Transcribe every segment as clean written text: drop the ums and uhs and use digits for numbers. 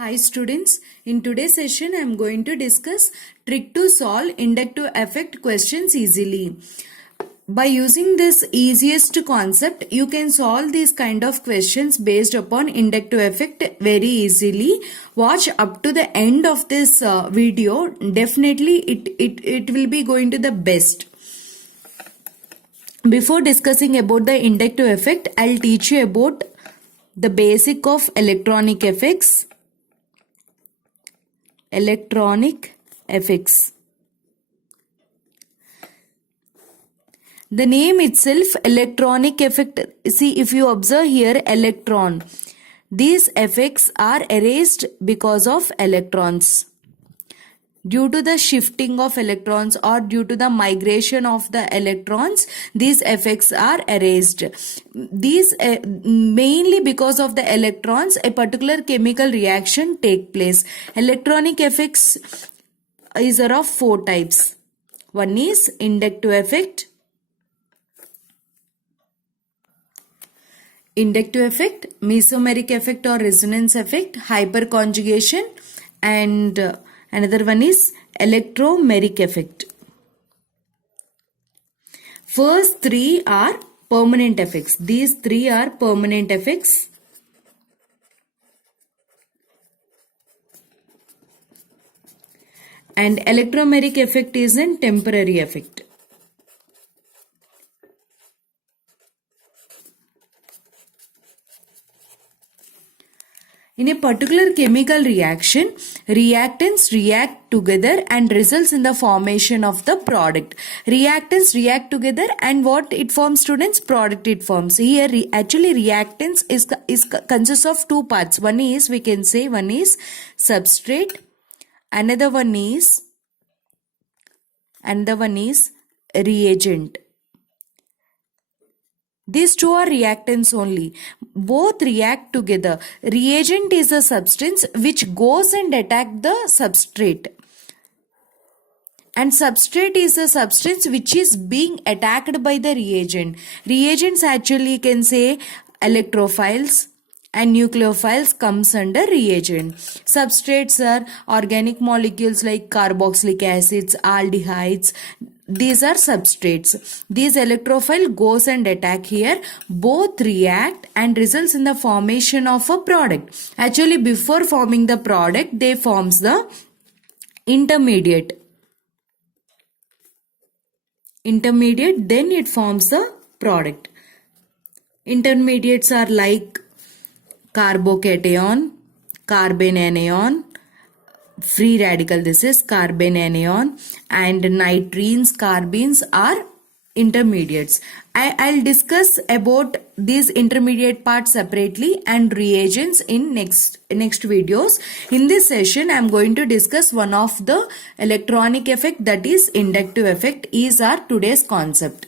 Hi students, in today's session I am going to discuss trick to solve inductive effect questions easily. By using this easiest concept, you can solve these kind of questions based upon inductive effect very easily. Watch up to the end of this video. Definitely it will be going to the best. Before discussing about the inductive effect, I'll teach you about the basic of electronic effects. Electronic effects. The name itself, electronic effect. See, if you observe here, electron. These effects are erased because of electrons. Due to the shifting of electrons or due to the migration of the electrons, these effects are erased. These mainly because of the electrons, a particular chemical reaction take place. Electronic effects is of four types. One is inductive effect, mesomeric effect or resonance effect, hyperconjugation, and another one is electromeric effect. First three are permanent effects. These three are permanent effects. And electromeric effect is a temporary effect. In a particular chemical reaction, reactants react together and results in the formation of the product. Reactants react together and what it forms, students? Product it forms. Here actually reactants consists of two parts. One is, we can say, one is substrate. Another one is reagent. These two are reactants only. Both react together. Reagent is a substance which goes and attacks the substrate. And substrate is a substance which is being attacked by the reagent. Reagents actually can say electrophiles and nucleophiles comes under reagent. Substrates are organic molecules like carboxylic acids, aldehydes. These are substrates. These electrophile goes and attack here. Both react and results in the formation of a product. Actually, before forming the product, they forms the intermediate. Then it forms the product. Intermediates are like carbocation, carbon anion, free radical, this is carbon anion, and nitrines, carbines are intermediates. I'll discuss about these intermediate parts separately and reagents in next videos. In this session, I'm going to discuss one of the electronic effect, that is inductive effect, is our today's concept.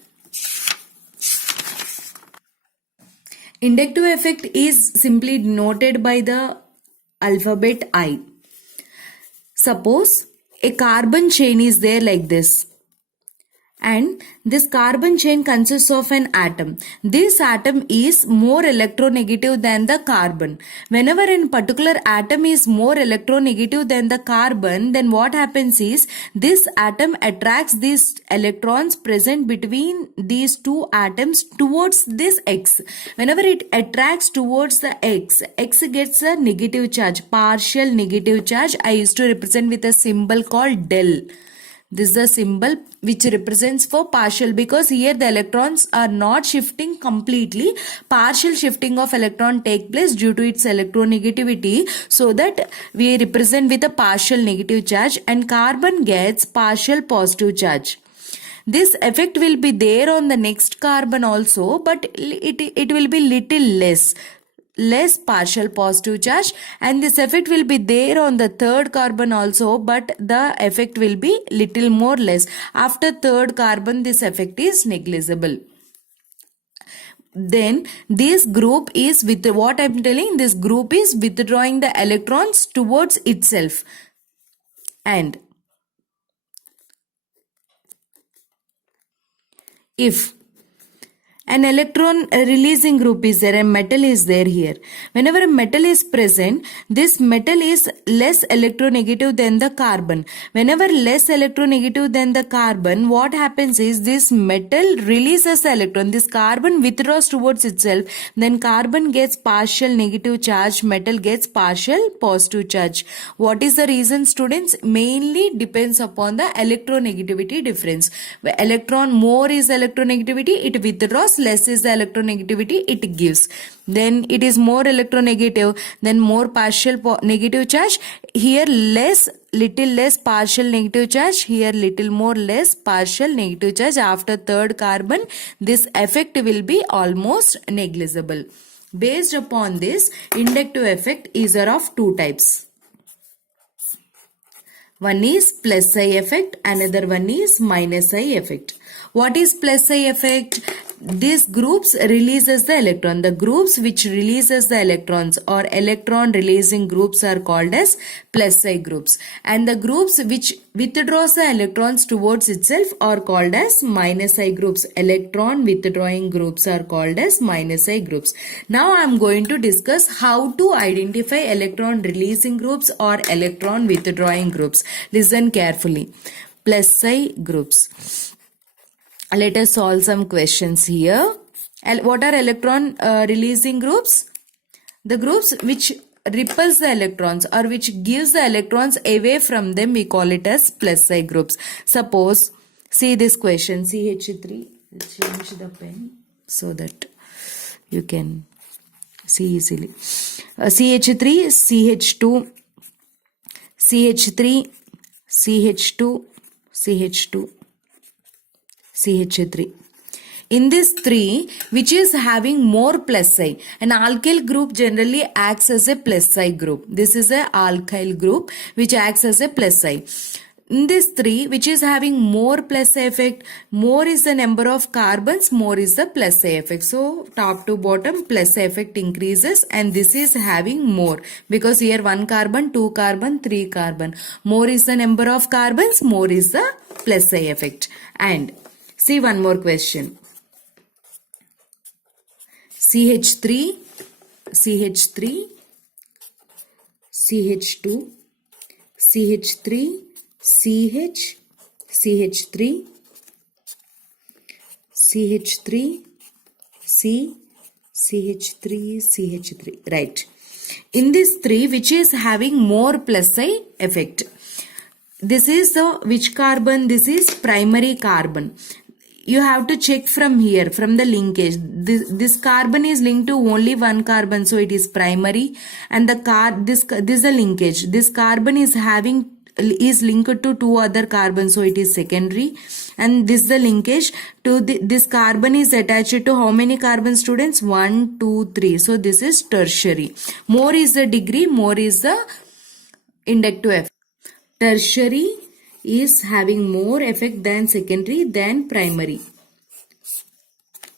Inductive effect is simply denoted by the alphabet I. Suppose a carbon chain is there like this, and this carbon chain consists of an atom. This atom is more electronegative than the carbon. Whenever a particular atom is more electronegative than the carbon, then what happens is this atom attracts these electrons present between these two atoms towards this X. Whenever it attracts towards the X gets a negative charge, partial negative charge. I used to represent with a symbol called del. This is the symbol which represents for partial, because here the electrons are not shifting completely. Partial shifting of electron take place due to its electronegativity, so that we represent with a partial negative charge, and carbon gets partial positive charge. This effect will be there on the next carbon also, but it will be little less partial positive charge, and this effect will be there on the third carbon also, but the effect will be little more less. After third carbon, this effect is negligible. Then this group is, with what I am telling, this group is withdrawing the electrons towards itself. And if An electron releasing group is there, a metal is there here. Whenever a metal is present, this metal is less electronegative than the carbon. Whenever less electronegative than the carbon, what happens is this metal releases the electron. This carbon withdraws towards itself, then carbon gets partial negative charge, metal gets partial positive charge. What is the reason, students? Mainly depends upon the electronegativity difference. Where electron more is electronegativity, it withdraws, less is the electronegativity it gives. Then it is more electronegative, then more partial negative charge. Here little less partial negative charge, here little more less partial negative charge. After third carbon, this effect will be almost negligible. Based upon this, inductive effect is of two types. One is plus I effect, another one is minus I effect. What is plus I effect? These groups releases the electron. The groups which releases the electrons or electron releasing groups are called as plus I groups. And the groups which withdraws the electrons towards itself are called as minus I groups. Electron withdrawing groups are called as minus I groups. Now I am going to discuss how to identify electron releasing groups or electron withdrawing groups. Listen carefully. Plus I groups. Let us solve some questions here. What are electron releasing groups? The groups which repels the electrons or which gives the electrons away from them, we call it as plus I groups. Suppose, see this question, CH3, change the pen so that you can see easily. CH3, CH2, CH3, CH2, CH2, CH3. In this 3, which is having more plus I, an alkyl group generally acts as a plus I group. This is a alkyl group which acts as a plus I. In this 3, which is having more plus I effect, more is the number of carbons, more is the plus I effect. So top to bottom plus I effect increases, and this is having more because here 1 carbon, 2 carbon, 3 carbon. More is the number of carbons, more is the plus I effect. And see one more question. CH3, CH3, CH2, CH3, CH, CH3, CH3, C, CH3, CH3. Right. In this 3, which is having more plus I effect. This is the which carbon? This is primary carbon. You have to check from here, from the linkage. This carbon is linked to only one carbon, so it is primary. And this is a linkage. This carbon is linked to 2 other carbons, so it is secondary. And this is the linkage to this carbon is attached to how many carbon, students? 1, 2, 3. So this is tertiary. More is the degree, more is the inductive effect. Tertiary is having more effect than secondary than primary.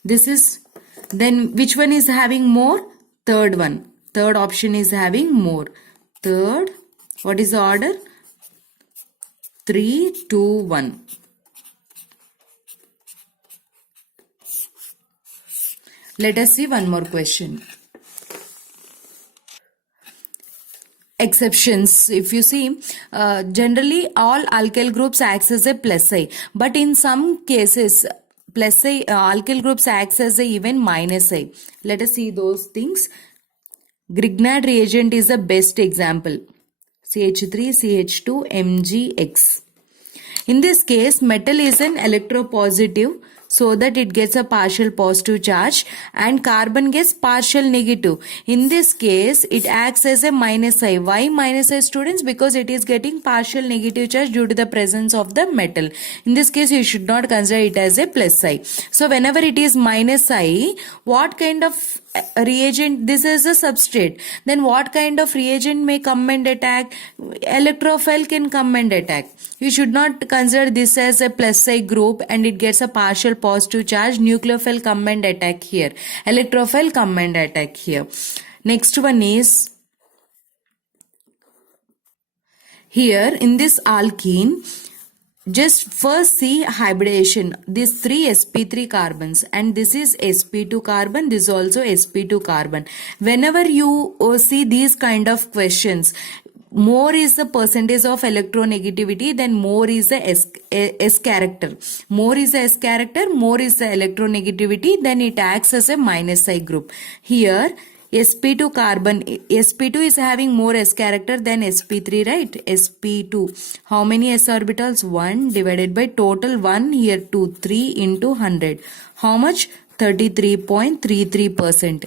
This is, then which one is having more? Third one. Third option is having more. Third, what is the order? 3, 2, 1. Let us see one more question. Exceptions. If you see, generally all alkyl groups acts as a plus I, but in some cases plus I alkyl groups acts as a even minus I. Let us see those things. Grignard reagent is the best example. CH3, CH2, MgX. In this case, metal is an electropositive, so that it gets a partial positive charge, and carbon gets partial negative. In this case, it acts as a minus I. Why minus I, students? Because it is getting partial negative charge due to the presence of the metal. In this case, you should not consider it as a plus I. So whenever it is minus I, what kind of reagent? This is a substrate. Then what kind of reagent may come and attack? Electrophile can come and attack. You should not consider this as a plus I group and it gets a partial positive charge. Nucleophile come and attack here. Electrophile come and attack here. Next one is, here in this alkene, Just first see hybridization. These three sp3 carbons, and this is sp2 carbon, this is also sp2 carbon. Whenever you see these kind of questions, more is the percentage of electronegativity, then more is the S character. More is the S character, more is the electronegativity, then it acts as a minus I group. Here sp2 carbon, sp2 is having more S character than sp3, right? sp2, how many S orbitals? 1 divided by total 1, here 2, 3 into 100. How much? 33.33%.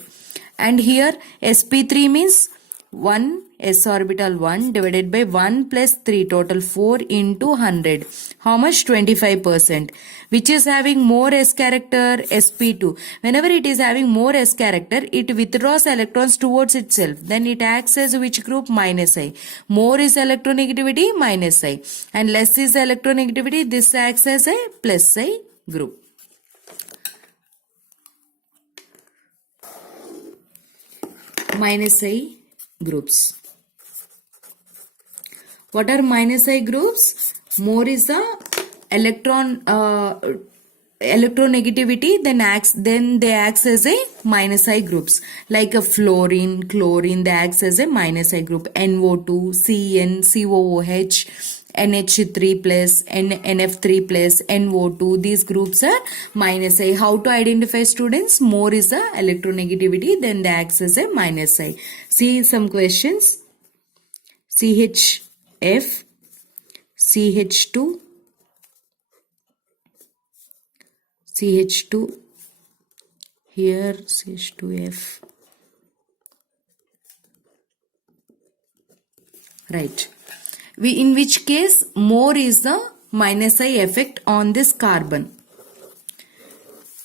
And here sp3 means 1 S orbital 1 divided by 1 plus 3, total 4 into 100. How much? 25%. Which is having more S character? sp2. Whenever it is having more S character, it withdraws electrons towards itself. Then it acts as which group? Minus I. More is electronegativity, minus I. And less is electronegativity, this acts as a plus I group. Minus I groups. What are minus I groups? More is the electronegativity, then they acts as a minus I groups. Like a fluorine, chlorine, they acts as a minus I group. NO2, CN, COOH, NH3 plus, NF3 plus, NO2, these groups are minus I. How to identify, students? More is the electronegativity, then they acts as a minus I. See some questions. CHF, CH2, CH2, here CH2F, right? In which case more is the minus I effect on this carbon.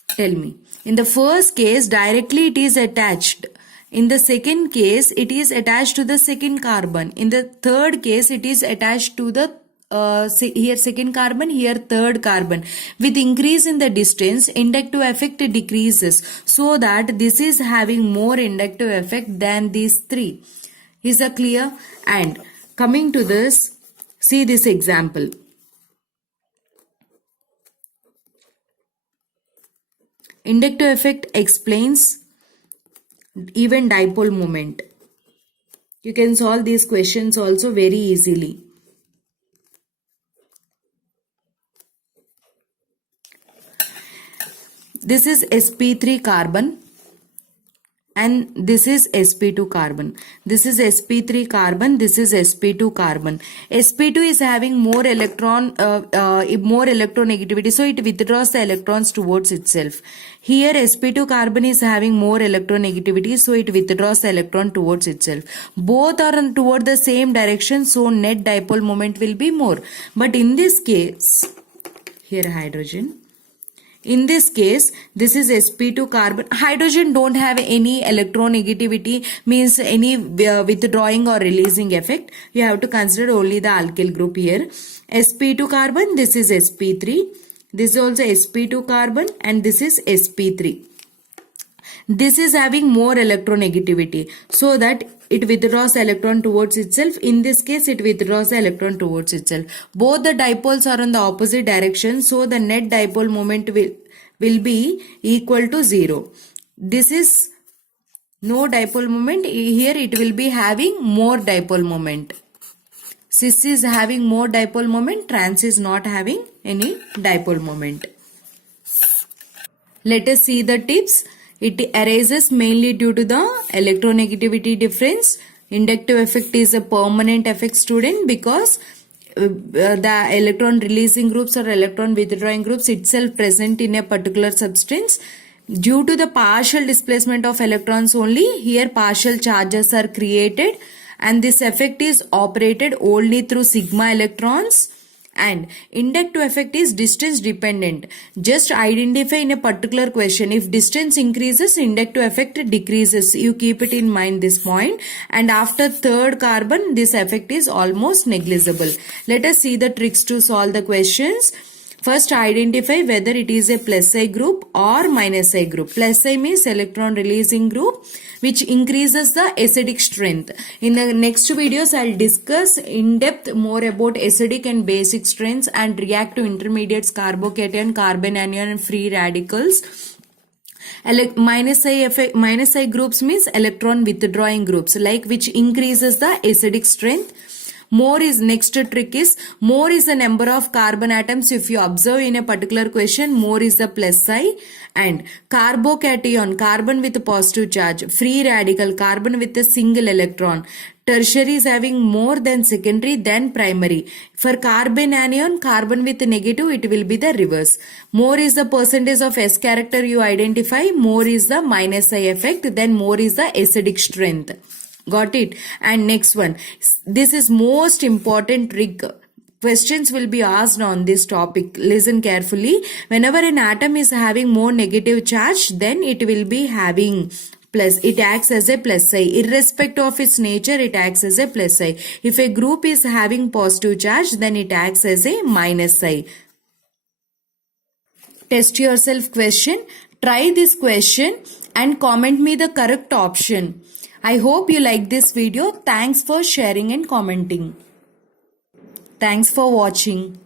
Tell me. In the first case, directly it is attached. In the second case, it is attached to the second carbon. In the third case, it is attached to the here second carbon, here third carbon. With increase in the distance, inductive effect decreases, so that this is having more inductive effect than these three. Is that clear? And coming to this, see this example. Inductive effect explains even dipole moment. You can solve these questions also very easily. This is sp3 carbon and this is sp2 carbon. This is sp3 carbon, this is sp2 carbon. sp2 is having more electronegativity, so it withdraws the electrons towards itself. Here sp2 carbon is having more electronegativity, so it withdraws the electron towards itself. Both are toward the same direction, so net dipole moment will be more. But in this case, here hydrogen. In this case, this is sp2 carbon. Hydrogen don't have any electronegativity, means any withdrawing or releasing effect. You have to consider only the alkyl group here. sp2 carbon, this is sp3. This is also sp2 carbon and this is sp3. This is having more electronegativity, so that it withdraws the electron towards itself. In this case, it withdraws the electron towards itself. Both the dipoles are in the opposite direction, so the net dipole moment will be equal to 0. This is no dipole moment. Here it will be having more dipole moment. Cis is having more dipole moment. Trans is not having any dipole moment. Let us see the tips. It arises mainly due to the electronegativity difference. Inductive effect is a permanent effect, student, because the electron releasing groups or electron withdrawing groups itself present in a particular substance. Due to the partial displacement of electrons only, here partial charges are created, and this effect is operated only through sigma electrons. And inductive effect is distance dependent. Just identify in a particular question, if distance increases, inductive effect decreases. You keep it in mind, this point. And after third carbon, this effect is almost negligible. Let us see the tricks to solve the questions. First, identify whether it is a plus I group or minus I group. Plus I means electron releasing group, which increases the acidic strength. In the next videos, I'll discuss in depth more about acidic and basic strengths and reactive intermediates, carbocation, carbon anion, and free radicals. Minus I groups means electron withdrawing groups, like which increases the acidic strength. More is next trick is more is the number of carbon atoms. If you observe in a particular question, more is the plus I. And carbocation, carbon with a positive charge. Free radical, carbon with a single electron. Tertiary is having more than secondary than primary. For carbon anion, carbon with negative, it will be the reverse. More is the percentage of S character you identify. More is the minus I effect. Then more is the acidic strength. Got it? And next one. This is most important trick. Questions will be asked on this topic. Listen carefully. Whenever an atom is having more negative charge, then it will be having plus. It acts as a plus I. Irrespective of its nature, it acts as a plus I. If a group is having positive charge, then it acts as a minus I. Test yourself question. Try this question and comment me the correct option. I hope you like this video. Thanks for sharing and commenting. Thanks for watching.